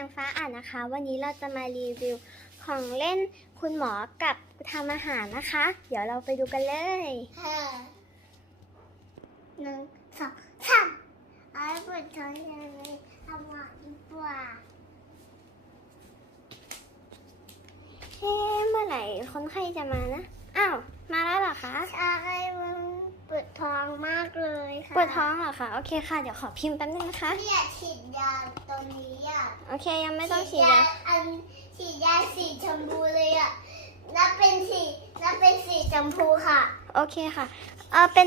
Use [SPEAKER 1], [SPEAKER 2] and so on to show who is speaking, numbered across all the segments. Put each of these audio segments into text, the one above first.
[SPEAKER 1] างฟ้าอ่านนะคะ วันนี้เราจะมารีวิวของเล่นคุณหมอกับทำอาหารนะคะ เดี๋ยวเราไปดูกันเลย
[SPEAKER 2] หนึ่งสองสามเอาให้ปวดท้องเลยทำหวานดีกว่า
[SPEAKER 1] เอ๊ะเมื่อไหร่คนไข้จะมานะ อ้าว มาแล้วเหรอคะ
[SPEAKER 2] ใช่มัน ปวดท้องมากเลยค่ะ
[SPEAKER 1] ปวดท้องเหรอคะ โอเคค่ะ เดี๋ยวขอพิมพ์แป๊บนึงนะคะ
[SPEAKER 2] ไม่อยากฉีดยาตอนนี้อะ
[SPEAKER 1] โอเค ยังไม่ต้องฉีดยา
[SPEAKER 2] อันฉีดยาสีชมพูเลยอะนับเป็นสีนับเป็นสีชมพูค่ะ
[SPEAKER 1] โอเคค่ะ เออเป็น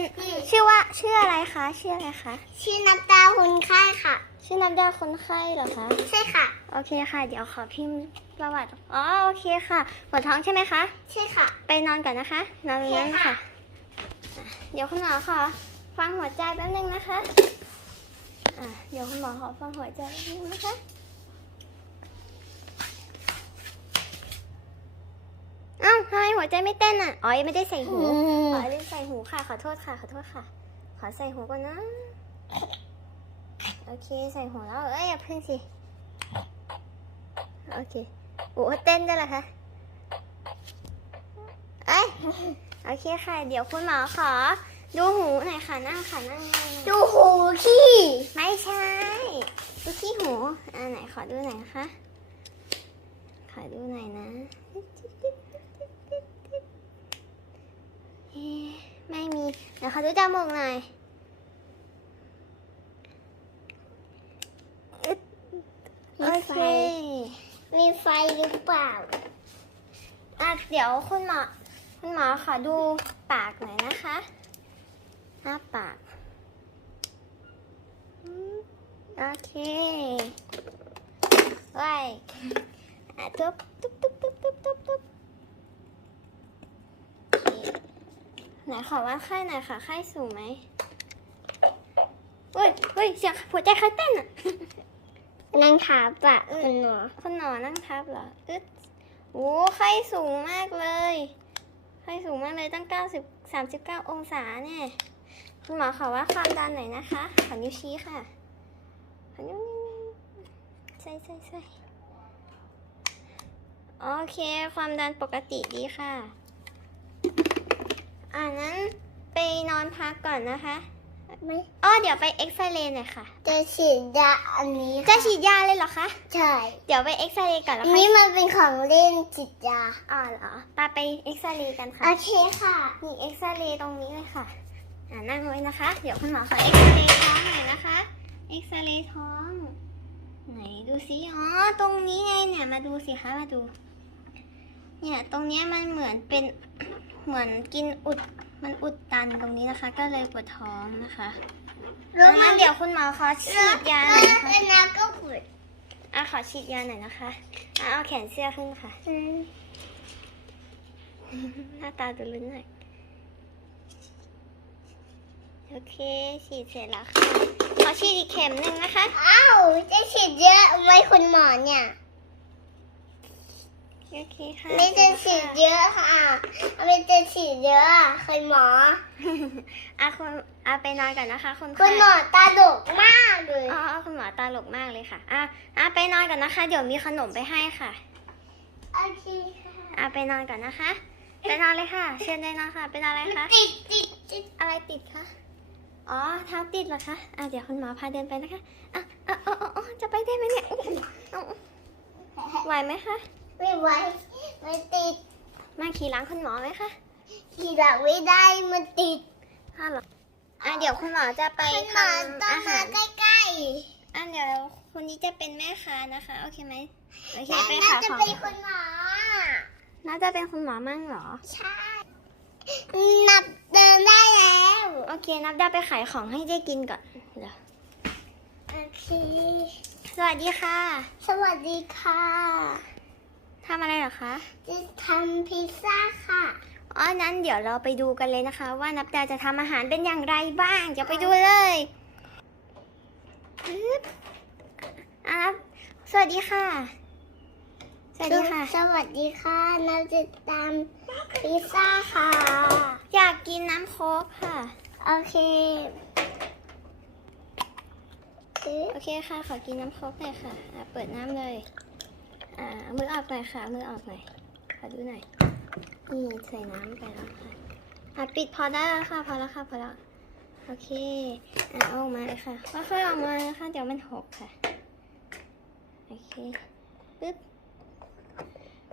[SPEAKER 1] ชื่อว่าชื่ออะไรคะ ชื่ออะไรคะ
[SPEAKER 2] ชื่อน้ำตาคุณไข้ค่ะ
[SPEAKER 1] ชื่อน้ำดาคนไข้เหรอคะ
[SPEAKER 2] ใช่ค่ะ
[SPEAKER 1] โอเคค่ะ เดี๋ยวขอพิมพ์ประวัติ อ๋อ โอเคค่ะ ปวดท้องใช่ไหมคะ
[SPEAKER 2] ใช่ค่ะ
[SPEAKER 1] ไปนอนก่อนนะคะ นอนตรงนั้น
[SPEAKER 2] โอเค
[SPEAKER 1] ค่ะ
[SPEAKER 2] ค่ะ
[SPEAKER 1] อะ เดี๋ยวคุณหมอขอฟังหัวใจแป๊บนึงนะคะอะเดี๋ยวคุณหมอขอฟังหัวใจแป๊บนึงนะคะเอ้าทำไมหัวใจไม่เต้นอะ อ๋อยังไม่ได้ใส่หูขอลืมใส่หูค่ะ ขอโทษค่ะ ขอโทษค่ะ ขอใส่หูก่อนนะ โอเค ใส่หูแล้ว เอ้ยอย่าพึ่งสิ โอเค โอ้เต้นด้วยเหรอคะ เอ้ย โอเคค่ะ เดี๋ยวคุณหมอขอ ดูหูหน่อยค่ะนั่งค่ะนั่งนั่งนั่ง
[SPEAKER 2] ดูหูขี้
[SPEAKER 1] ไม่ใช่ ดูที่หูอ่าไหนขอดูหน่อยนะคะ ขอดูหน่อยนะเอ๊ะไม่มีเดี๋ยวขอดูจมูกหน่อยอึ๊ดโอเค
[SPEAKER 2] มีไฟหรือเปล่า
[SPEAKER 1] อะเดี๋ยวคุณหมอ คุณหมอขอดูปากหน่อยนะคะ หน้าปากอืมโอเคไว้อะตุ๊บตุ๊บตุ๊บตุ๊บตุ๊บตุ๊บตุ๊บโอเคไหนขอวัดไข้หน่อยค่ะไข้สูงไหมเฮ้ยเฮ้ยเสียงหัวใจใครเต้นอะ
[SPEAKER 2] นั่งขาปะคุณหมอ
[SPEAKER 1] คุณหมอนั่งทับเหรออึดโอ้ไข้สูงมากเลย ไข้สูงมากเลยตั้ง 90 39 องศาเนี่ย คุณหมอขอว่าความดันหน่อยนะคะ ขอนิ้วชี้ค่ะ ขอนิ้วใส่ใส่ใส่โอเค ความดันปกติดีค่ะ อ่านั้นไปนอนพักก่อนนะคะ
[SPEAKER 2] ไม่
[SPEAKER 1] อ้อเดี๋ยวไปเอ็กซเรย์หน่อยค่ะ
[SPEAKER 2] จะฉีดยาอันนี้
[SPEAKER 1] จะฉีดยาเลยเหรอคะ
[SPEAKER 2] ใช่
[SPEAKER 1] เดี๋ยวไปเอ็กซเรย์ก่อนแล้ว
[SPEAKER 2] อัน
[SPEAKER 1] ค่อย
[SPEAKER 2] นี้มันเป็นของเล่นฉีดยา
[SPEAKER 1] อ๋อเหรอปาไปเอ็กซเรย์กันค่ะ
[SPEAKER 2] โอเคค่ะ
[SPEAKER 1] มีเอ็กซเรย์ตรงนี้เลยค่ะอ่านั่งไว้นะคะ เดี๋ยวคุณหมอขอเอ็กซเรย์ท้องหน่อยนะคะ เอ็กซเรย์ท้อง ไหนดูสิ อ๋อ ตรงนี้ไงเนี่ย มาดูสิคะ มาดู เนี่ย ตรงเนี้ยมันเหมือนเป็น เหมือนกินอุด มันอุดตันตรงนี้นะคะ ก็เลยปวดท้องนะคะดังนั้นเดี๋ยวคุณหมอขอฉีดยาหน่อยนะคะ
[SPEAKER 2] แล้วน้ำก็ปวด
[SPEAKER 1] อะขอฉีดยาหน่อยนะคะอะเอาแขนเสื้อขึ้นค่ะ หน้าตาดูลุ้นหน่อย โอเคฉีดเสร็จแล้วค่ะ ขอฉีดอีกเข็มหนึ่งนะคะ
[SPEAKER 2] อ้าว จะฉีดเยอะไหมคุณหมอเนี่ย
[SPEAKER 1] โอเคค่ะ
[SPEAKER 2] ไม่จะฉีดเยอะค่ะไม่จะฉีดเยอะอะคุณหมอ
[SPEAKER 1] อะคุณอะไปนอนก่อนนะคะคุณ
[SPEAKER 2] คุณหมอตาดกมากเลย
[SPEAKER 1] อ๋ออ๋อคุณหมอตาหลกมากเลยค่ะอะอะไปนอนก่อนนะคะ เดี๋ยวมีขนมไปให้ค่ะ
[SPEAKER 2] โอเคค่ะ
[SPEAKER 1] อะไปนอนก่อนนะคะ ไปนอนเลยค่ะ เชิญได้นอนค่ะเป็นอะไรคะ
[SPEAKER 2] ติดติดติด
[SPEAKER 1] อะไรติดคะอ๋อเท้าติดเหรอคะอะเดี๋ยวคุณหมอพาเดินไปนะคะอะอะอ๋ออ๋อจะไปได้ไหมเนี่ยเอาไหวไหมคะ
[SPEAKER 2] ไม่ไหวมันติด
[SPEAKER 1] มาขี่หล้างคุณหมอไหมคะ
[SPEAKER 2] ขี่หลังไม่ได้มันติด
[SPEAKER 1] ค่ะหรออะเดี๋ยวคุณหมอจะไป
[SPEAKER 2] คุณหมอ
[SPEAKER 1] ทำ
[SPEAKER 2] ต้อง
[SPEAKER 1] อา
[SPEAKER 2] มา
[SPEAKER 1] หาร
[SPEAKER 2] ใกล้
[SPEAKER 1] อะเดี๋ยวคนนี้จะเป็นแม่ค้านะคะ โอเคไหมโอ
[SPEAKER 2] ๆ
[SPEAKER 1] เค
[SPEAKER 2] แต่
[SPEAKER 1] ไป
[SPEAKER 2] น่า
[SPEAKER 1] ขาย
[SPEAKER 2] จะ
[SPEAKER 1] ของ
[SPEAKER 2] เป็นคุณหมอ
[SPEAKER 1] น่าจะเป็นคุณหมอมั่งเหรอ
[SPEAKER 2] ใช่ นับเดินได้แล้ว
[SPEAKER 1] โอเค นับดาไปขายของให้เจ๊กินก่อนเดี๋ยว
[SPEAKER 2] โอเค
[SPEAKER 1] สวัสดีค่ะ
[SPEAKER 2] สวัสดีค่ะ
[SPEAKER 1] ทำอะไรเหรอคะ
[SPEAKER 2] จะทำพิซซ่าค่ะ
[SPEAKER 1] อ๋อนั้นเดี๋ยวเราไปดูกันเลยนะคะ ว่านับดาจะทำอาหารเป็นอย่างไรบ้างเดี๋ยวไปดูเลยปึ๊บอะนับสวัสดีค่ะ สวัสดีค่ะ
[SPEAKER 2] สวัสดีค่ะนับจะทำพิซซ่าค่ะ
[SPEAKER 1] อยากกินน้ำโค้กค่ะ
[SPEAKER 2] โอเค
[SPEAKER 1] โอเคค่ะ ขอกินน้ำโค้กหน่อยค่ะอะ เปิดน้ำเลย อ่าเอามือออกหน่อยค่ะเอามือออกหน่อย ขอดูหน่อย นี่ใส่น้ำไปแล้วค่ะอะปิดพอได้แล้วค่ะ พอแล้วค่ะ พอแล้ว โอเค อะเอาออกมาเลยค่ะค่อยๆออกมานะคะเดี๋ยวมันหกค่ะ โอเค ปึ๊บ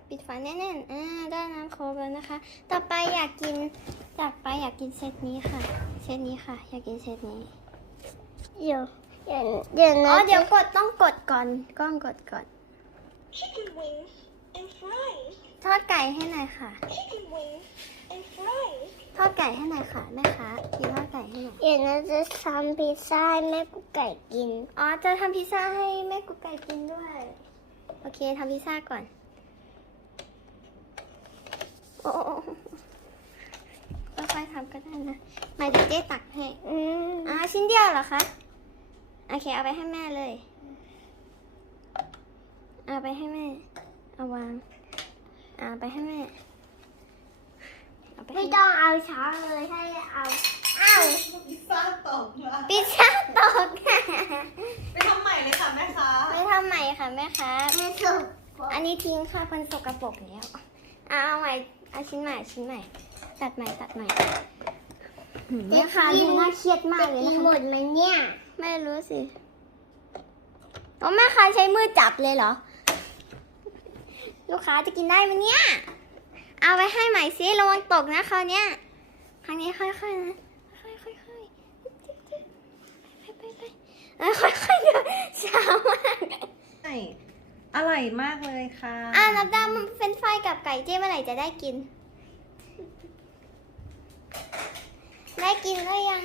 [SPEAKER 1] ปิดฝาแน่นๆ อ่า ได้น้ำโค้กแล้วนะคะ ต่อไปอยากกิน ต่อไปอยากกินเซตนี้ค่ะ เซตนี้ค่ะ อยากกินเซตนี้
[SPEAKER 2] เดี๋ยว เดี๋ยวเดี๋ยว
[SPEAKER 1] อ๋อ
[SPEAKER 2] นะ
[SPEAKER 1] เดี๋ยวกดต้องกดก่อน กล้องกดก่อน
[SPEAKER 3] chicken wings and fries.
[SPEAKER 1] ทอดไก่ให้หน่อยค่ะ
[SPEAKER 3] Chicken wings and fries.
[SPEAKER 1] ทอดไก่ให้หน่อยค่ะแม่ค้ากินทอดไก่ให้หน่อย
[SPEAKER 2] เดี๋ยวนะจะทำพิซซ่าให้แม่กุ๊กไก่กิน
[SPEAKER 1] อ๋อจะทำพิซซ่าให้แม่กุ๊กไก่กินด้วย โอเคทำพิซซ่าก่อน โอ้โอ้โอ้ค่อยๆทำก็ได้นะ มาเดี๋ยวเจ๊ตักให้
[SPEAKER 2] อืม
[SPEAKER 1] อ่าชิ้นเดียวเหรอคะ โอเคเอาไปให้แม่เลยเอาไปให้แม่เอาวางเอาไปให้แม่เอาไปให้
[SPEAKER 2] ไม่
[SPEAKER 1] แม่
[SPEAKER 2] ต้องเอาช้อนเลยให้เอาอ้าว
[SPEAKER 4] พิซซ่าตกมา
[SPEAKER 1] พิซซ่าตก
[SPEAKER 4] ไปทำใหม่เลยค่ะแม่ค้า
[SPEAKER 1] ไม่ทำใหม่ค่ะแม่ค้า
[SPEAKER 2] ไม่สุก
[SPEAKER 1] อันนี้ทิ้งค่ะมันสกปรกแล้วเอาเอาใหม่เอาชิ้นใหม่ชิ้นใหม่ ตัดใหม่ตัดใหม่หืมแม่ค้าดูน่าเครียดมาก
[SPEAKER 2] จะ
[SPEAKER 1] เลย
[SPEAKER 2] กิน
[SPEAKER 1] นะ
[SPEAKER 2] หม
[SPEAKER 1] คะ
[SPEAKER 2] ดไหมเนี่ย
[SPEAKER 1] ไม่รู้สิโอ้แม่ค้าใช้มือจับเลยเหรอ ลูกค้าจะกินได้ไหมเนี่ย เอาไปให้ใหม่สิระวังตกนะคราวเนี้ยครั้งนี้ค่อยๆนะ ค่อยๆค่อยๆไปไปไปเออค่อยๆเดี๋ยวช้ามาก
[SPEAKER 4] ใช่อร่อยมากเลยค่ะ
[SPEAKER 1] อะนับดามันเป็นไฟรายกับไก่เจ๊เมื่อไหร่จะได้กิน ได้กินก็ยัง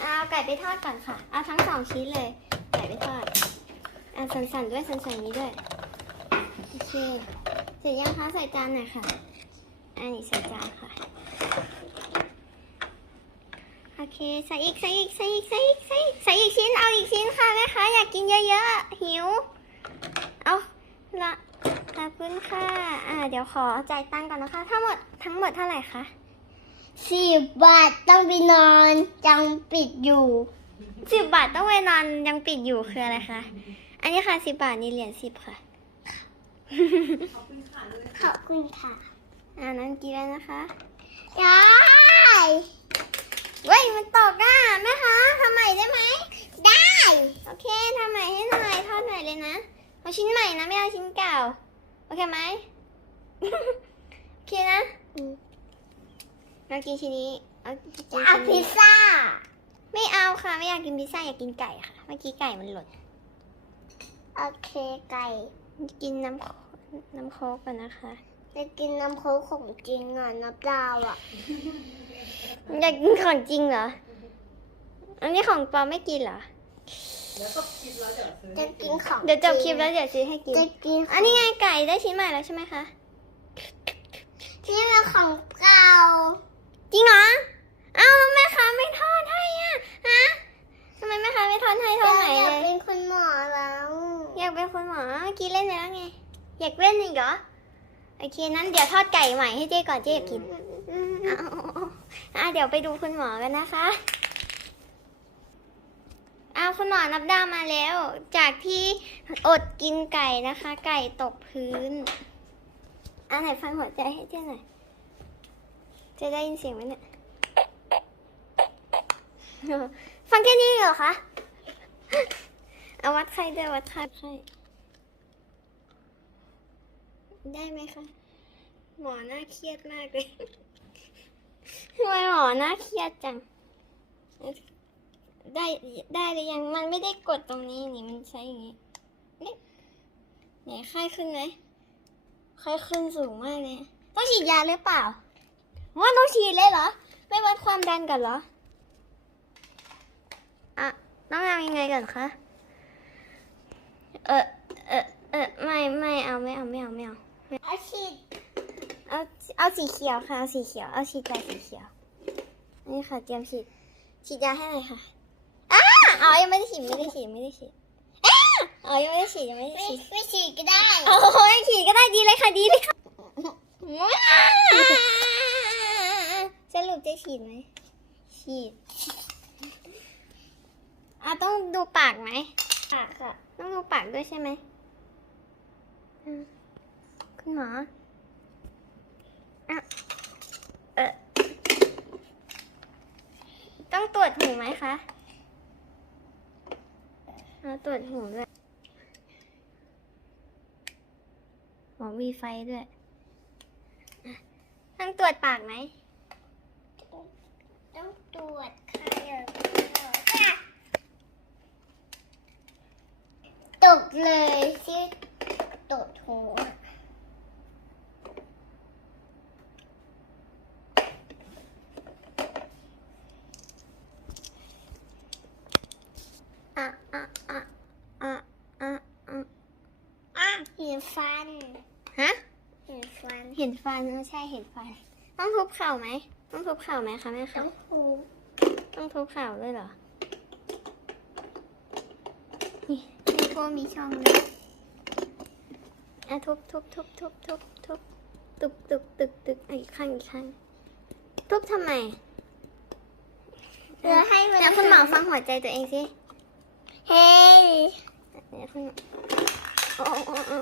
[SPEAKER 1] เอาไก่ไปทอดก่อนค่ะ เอาทั้งสองชิ้นเลย ไก่ไปทอดอะสันๆด้วยสันๆนี้ด้วยโอเค เสร็จยังคะใส่จานหน่อยค่ะ อันนี้ใส่จานค่ะ โอเคใส่อีกใส่อีกใส่อีกใส่อีกใส่อีกใส่อีกชิ้นเอาอีกชิ้นค่ะแม่ค้าอยากกินเยอะๆหิว เอาละขอบคุณค่ะ อ่า เดี๋ยวขอจ่ายตังค์ก่อนนะคะ ทั้งหมดทั้งหมดเท่าไหร่คะ
[SPEAKER 2] สิบบาทต้องไปนอนยังปิดอยู่
[SPEAKER 1] สิบบาทต้องไปนอนยังปิดอยู่คืออะไรคะ อันนี้ค่ะสิบบาทนี่เหรียญสิบค่ะ
[SPEAKER 4] ขอบคุณค่ะเลย
[SPEAKER 2] ขอบคุณค่ะ
[SPEAKER 1] อ่านั้นกินแล้วนะคะ
[SPEAKER 2] ยาย
[SPEAKER 1] เว้ยมันตกอะแม่คะทำใหม่ได้ไหม
[SPEAKER 2] ได้
[SPEAKER 1] โอเคทำใหม่ให้หน่อยทอดหน่อยเลยนะเอาชิ้นใหม่นะไม่เอาชิ้นเก่า โอเคไหมโอเคนะ
[SPEAKER 2] อืม
[SPEAKER 1] เรากินชิ้นนี้เอากิน
[SPEAKER 2] จะ
[SPEAKER 1] ชิ้น
[SPEAKER 2] เอาพิ
[SPEAKER 1] นี้
[SPEAKER 2] ซซ่า
[SPEAKER 1] ไม่เอาค่ะ ไม่อยากกินพิซซ่าอยากกินไก่ค่ะ เมื่อกี้ไก่มันหล่น
[SPEAKER 2] โอเคไก่
[SPEAKER 1] กินน้ำโคน้ำโค้กก่อนนะคะ
[SPEAKER 2] จะกินน้ำโค้กของจริงอะน้ำดาวอะ
[SPEAKER 1] อยากกินของจริงเหรอ อันนี้ของปลอมไม่กินเหรอ
[SPEAKER 4] แล้วก็คิดแล้วเดี๋ยวซื้อ
[SPEAKER 2] จะกินของ
[SPEAKER 1] เดี๋ยวจบคลิปแล้วเดี๋ยวซื้อให้กิน
[SPEAKER 2] จะกิน
[SPEAKER 1] อันนี้ไงไก่ได้ชิ้นใหม่แล้วใช่ไหมคะ
[SPEAKER 2] นี่เป็นของเก่า
[SPEAKER 1] จริงเหรอ เอ้าแล้วแม่ค้าไม่ทอดให้อะฮะ ทำไมแม่ค้าไม่ทอดให้เท่าไหร่
[SPEAKER 2] อยา
[SPEAKER 1] เล
[SPEAKER 2] ก
[SPEAKER 1] ย
[SPEAKER 2] เป็นคุณหมอแล้ว
[SPEAKER 1] อยากเป็นคุณหมอเมื่อกี้เล่นไปแล้วไง อยากเล่นอีกเหรอ โอเคนั้นเดี๋ยวทอดไก่ใหม่ให้เจ๊ก่อนเจ๊อยากกินเอาอะเดี๋ยวไปดูคุณหมอกันนะคะเอาคุณหมอนับดาวมาแล้ว จากที่อดกินไก่นะคะ ไก่ตกพื้นอะไหนฟังหัวใจให้เจ๊หน่อยจะได้ยินเสียงไหมเนี่ย ฟังแค่นี้เหรอคะ เอาวัดไข้ด้วยวัดไข้ไข้ได้ไหมคะ หมอหน้าเครียดมากเลยทำไมหมอหน้าเครียดจัง ได้ได้หรือยัง มันไม่ได้กดตรงนี้นี่มันใช้อย่างนี้นี่ไหนไข้ขึ้นไหมไข้ขึ้นสูงมากเลย ต้องฉีดยาหรือเปล่าว่าต้องฉีดเลยเหรอ ไม่วัดความดันกันเหรอ อะต้องทำยังไงก่อนคะ เออเออเออไม่ไม่เอาไม่เอาไม่เอาไม่เอา
[SPEAKER 2] อาชีพ
[SPEAKER 1] เอาเอาสีเขียวค่ะเอาสีเขียวเอาฉีดยาสีเขียวนี่ค่ะเตรียมฉีดฉีดยาให้หน่อยค่ะอ้าอ๋อยังไม่ได้ฉีดไม่ได้ฉีดไม่ได้ฉีดอ้าอ๋อยังไม่ได้ฉีดยังไม่ได้
[SPEAKER 2] ไม่
[SPEAKER 1] ฉีด
[SPEAKER 2] ไม่ฉีดก็ได้
[SPEAKER 1] โอ้ยฉีดก็ได้ดีเลยค่ะดีเลยค่ะสรุปจะฉีดไหมฉีด อะต้องดูปากไหม
[SPEAKER 2] ปากอะ
[SPEAKER 1] ต้องดูปากด้วยใช่ไหมอืมคุณหมออะเออต้องตรวจหูไหมคะเอาตรวจหูด้วยหมอมีไฟด้วยอะต้องตรวจปากไหม
[SPEAKER 2] ต้องตรวจใครอะต กเลยที่ตดหัว
[SPEAKER 1] อะอะอะอะอะอะ
[SPEAKER 2] อะเห็นฟัน
[SPEAKER 1] ฮะ
[SPEAKER 2] เห็นฟัน
[SPEAKER 1] เห็นฟันไม่ใช่เห็นฟัน ต้องทุบเข่าไหม ต้องทุบเข่าไหมคะแม่
[SPEAKER 2] ต้องหู
[SPEAKER 1] ต้องทุบเข่าด้วยเหรอ มีโก้มีช่องด้วยอะทุบทุบทุบทุบทุบทุบตึกตึกตึกตึกอะอีกข้างอีกข้างทุบทำไม
[SPEAKER 2] เออให้มัน
[SPEAKER 1] เดี๋ยวคุณหมอฟังหัวใจตัวเองสิ
[SPEAKER 2] เฮ้ย
[SPEAKER 1] เดี๋ยวคุณโอ้โอ้โอ้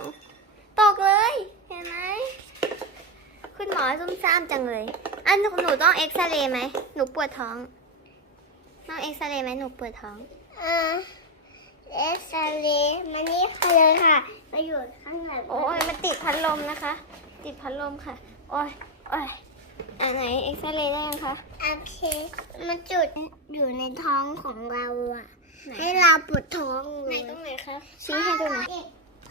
[SPEAKER 1] ตกเลยเห็นไหมคุณหมอซุ่มซ่ามจังเลยอันหนูหนูต้องเอ็กซเรย์ไหมหนูปวดท้องต้องเอ็กซเรย์ไหมหนูปวดท้อง
[SPEAKER 2] อ่าเอสเลมานี่ค่ะเลยค่ะ มาอยู่ข้างหลัง
[SPEAKER 1] โอ้ยมันติดพัดลมนะคะ ติดพัดลมค่ะ โอ้ยโอ้ยอ่าไหนเอ็กซเรย์ได้ยังคะ
[SPEAKER 2] โอเค มันจุดอยู่ในท้องของเราอะ
[SPEAKER 1] ไหน
[SPEAKER 2] ให้เราปวดท้อง
[SPEAKER 1] ไหนตรงไหนคะชี้ให้ดูหน่อย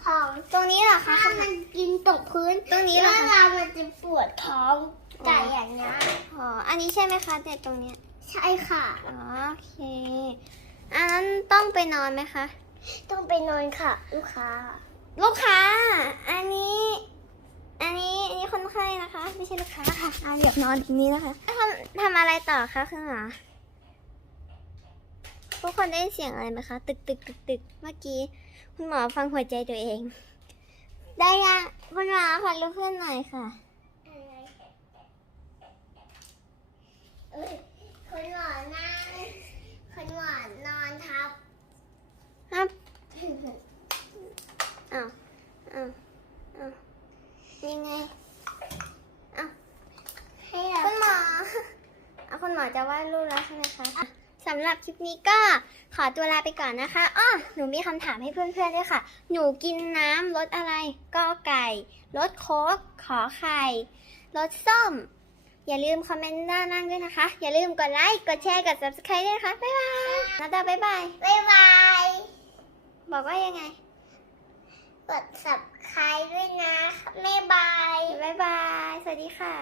[SPEAKER 2] ของ
[SPEAKER 1] ตรงนี้เหรอคะ
[SPEAKER 2] ถ้ามันกินตกพื้น
[SPEAKER 1] ตรงนี้เหรอ
[SPEAKER 2] แล้ว
[SPEAKER 1] คะ
[SPEAKER 2] เรามันจะปวดท้องแต่อย่างนี้ย
[SPEAKER 1] อ๋อ อันนี้ใช่ไหมคะเนี่ยตรงเนี้ย
[SPEAKER 2] ใช่ค่ะ
[SPEAKER 1] อ๋อโอเค อันนั้นต้องไปนอนไหมคะ
[SPEAKER 2] ต้องไปนอนค่ะ ลูกค้า
[SPEAKER 1] ลูกค้า อันนี้ อันนี้อันนี้คนไข้นะคะ ไม่ใช่ลูกค้าค่ะเอาเดี๋ยวนอนตรงนี้นะคะทำทำอะไรต่อคะคุณหมอทุกคนได้ยินเสียงอะไรไหมคะ ตึกตึกตึกตึกเมื่อกี้ คุณหมอฟังหัวใจตัวเอง ได้ยังคุณหมอขอลุกขึ้นหน่อยค่ะ
[SPEAKER 2] เอ้ยคนหวานนั่งคนหวานนอนทับ
[SPEAKER 1] ครับ อ้าวอ้าวอ้าวยังไงอ้าว
[SPEAKER 2] ให้เรา
[SPEAKER 1] คุณหมอเอาคุณหมอจะวาดรูปแล้วใช่ไหมคะอะสำหรับคลิปนี้ก็ขอตัวลาไปก่อนนะคะอ้อหนูมีคำถามให้เพื่อนๆด้วยค่ะ หนูกินน้ำรสอะไรกอไก่รสโค้กขอไข่รสส้ม อย่าลืมคอมเมนต์ด้านล่างด้วยนะคะ อย่าลืมกดไลค์ กดแชร์ กด subscribe ด้วยนะคะ บ๊ายบายนาตาบ๊ายบาย
[SPEAKER 2] บ๊ายบาย
[SPEAKER 1] บอกว่ายังไง
[SPEAKER 2] กด subscribe ด้วยนะ ไม่บาย
[SPEAKER 1] บ๊ายบาย สวัสดีค่ะ